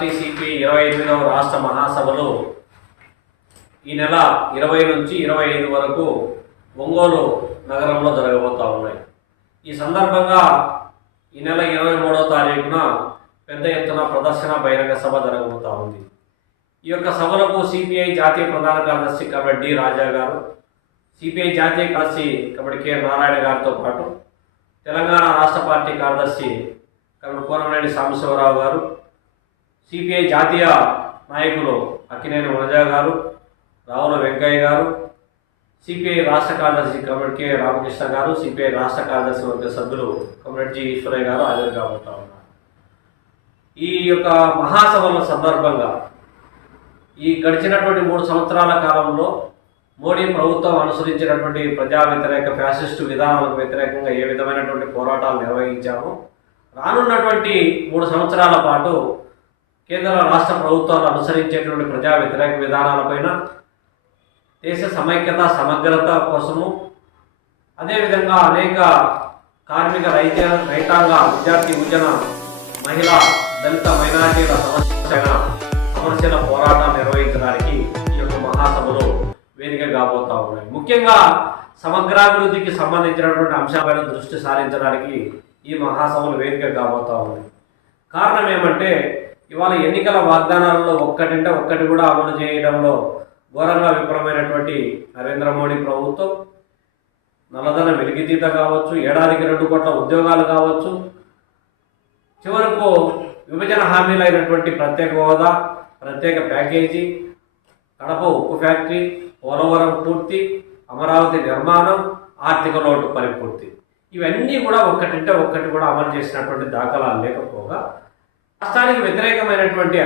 Party CP ఇరవై ఎనిమిదవ రాష్ట్ర మహాసభలు ఈ నెల ఇరవై నుంచి ఇరవై ఐదు వరకు ఒంగోలు నగరంలో జరగబోతూ ఉన్నాయి. ఈ సందర్భంగా ఈ నెల ఇరవై మూడవ తారీఖున పెద్ద ఎత్తున ప్రదర్శన బహిరంగ సభ జరగబోతూ ఉంది. ఈ యొక్క సభలకు సిపిఐ జాతీయ ప్రధాన కార్యదర్శి కబడ్డీ రాజా గారు సిపిఐ జాతీయ కార్యదర్శి కబడ్డీ కె నారాయణ గారితో పాటు తెలంగాణ రాష్ట్ర పార్టీ కార్యదర్శి కమిటీ కోనమనేని సాంబశివరావు గారు సిపిఐ జాతీయ నాయకులు అక్కినేని వనజా గారు రావుల వెంకయ్య గారు సిపిఐ రాష్ట్ర కార్యదర్శి కమిటీ కె రామకృష్ణ గారు సిపిఐ రాష్ట్ర కార్యదర్శి వర్గ సభ్యులు కమిటీ జి ఈశ్వరయ్య గారు హాజరుగా ఉంటా ఉన్నారు ఈ యొక్క మహాసభల సందర్భంగా ఈ గడిచినటువంటి మూడు సంవత్సరాల కాలంలో మోడీ ప్రభుత్వం అనుసరించినటువంటి ప్రజా వ్యతిరేక ఫ్యాసిస్టు విధానాలకు వ్యతిరేకంగా ఏ విధమైనటువంటి పోరాటాలు నిర్వహించాము. రానున్నటువంటి మూడు సంవత్సరాల పాటు కేంద్ర రాష్ట్ర ప్రభుత్వాలు అనుసరించేటువంటి ప్రజా వ్యతిరేక విధానాలపైన దేశ సమైక్యత సమగ్రత కోసము అదేవిధంగా అనేక కార్మిక రైత రైతాంగ విద్యార్థి యువజన మహిళ దళిత మైనారిటీల సమస్యగా సమస్యల పోరాటం నిర్వహించడానికి ఈ యొక్క మహాసభలు వేదిక కాబోతా ఉన్నాయి. ముఖ్యంగా సమగ్రాభివృద్ధికి సంబంధించినటువంటి అంశాలపైన దృష్టి సారించడానికి ఈ మహాసభలు వేదిక కాబోతా ఉన్నాయి. కారణం ఏమంటే ఇవాళ ఎన్నికల వాగ్దానాలలో ఒక్కటంటే ఒక్కటి కూడా అమలు చేయడంలో ఘోరంగా విఫలమైనటువంటి నరేంద్ర మోడీ ప్రభుత్వం. నల్లధన వెలిగితీత కావచ్చు ఏడాదికి రెండు కోట్ల ఉద్యోగాలు కావచ్చు. చివరకు విభజన హామీలైనటువంటి ప్రత్యేక హోదా ప్రత్యేక ప్యాకేజీ కడప ఉక్కు ఫ్యాక్టరీ పోలవరం పూర్తి అమరావతి నిర్మాణం ఆర్థిక లోటు పరిపూర్తి. ఇవన్నీ కూడా ఒక్కటింటే ఒక్కటి కూడా అమలు చేసినటువంటి దాఖలాలు లేకపోగా రాష్ట్రానికి వ్యతిరేకమైనటువంటి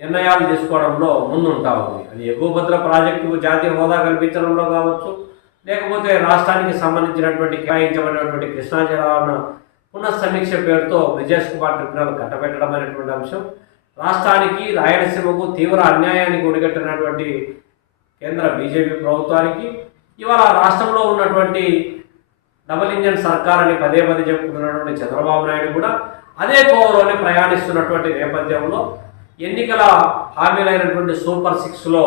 నిర్ణయాలు తీసుకోవడంలో ముందుంటా ఉంది. అది ఎగువ భద్ర ప్రాజెక్టుకు జాతీయ హోదా కల్పించడంలో కావచ్చు లేకపోతే రాష్ట్రానికి సంబంధించినటువంటి కేటాయించబడినటువంటి కృష్ణా జలాలను పునఃసమీక్ష పేరుతో బ్రిజేష్ కుమార్ ట్రిబ్యునల్ కట్టబెట్టడం అనేటువంటి అంశం. రాష్ట్రానికి రాయలసీమకు తీవ్ర అన్యాయానికి ఒడిగట్టినటువంటి కేంద్ర బీజేపీ ప్రభుత్వానికి ఇవాళ రాష్ట్రంలో ఉన్నటువంటి డబుల్ ఇంజన్ సర్కార్ అని పదే పదే చెప్పుకున్నటువంటి చంద్రబాబు నాయుడు కూడా అదే కోవలోనే ప్రయాణిస్తున్నటువంటి నేపథ్యంలో ఎన్నికల హామీలైనటువంటి సూపర్ సిక్స్లో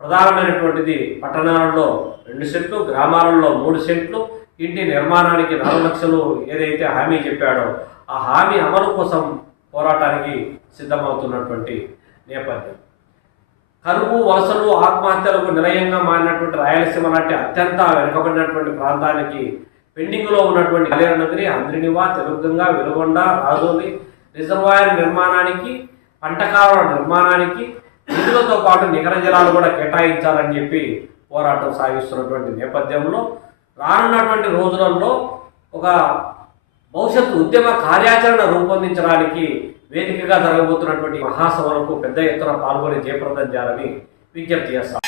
ప్రధానమైనటువంటిది పట్టణాలలో రెండు సెంట్లు గ్రామాలలో మూడు సెంట్లు ఇంటి నిర్మాణానికి నాలుగు లక్షలు ఏదైతే హామీ చెప్పాడో ఆ హామీ అమలు కోసం పోరాటానికి సిద్ధమవుతున్నటువంటి నేపథ్యం. కరువు వలసలు ఆత్మహత్యలకు నిలయంగా మారినటువంటి రాయలసీమ లాంటి అత్యంత వెనుకబడినటువంటి ప్రాంతానికి పెండింగ్లో ఉన్నటువంటి కళ్యాణ నగరి అంద్రినివా తెలుగంగా వెలుగొండ రాజోలి రిజర్వాయర్ నిర్మాణానికి పంట కాలువల నిర్మాణానికి నిధులతో పాటు నికర జలాలు కూడా కేటాయించాలని చెప్పి పోరాటం సాగిస్తున్నటువంటి నేపథ్యంలో రానున్నటువంటి రోజులలో ఒక భవిష్యత్తు ఉద్యమ కార్యాచరణ రూపొందించడానికి వేదికగా జరగబోతున్నటువంటి మహాసభలకు పెద్ద ఎత్తున పాల్గొని జయప్రదం చేయాలని విజ్ఞప్తి చేస్తాం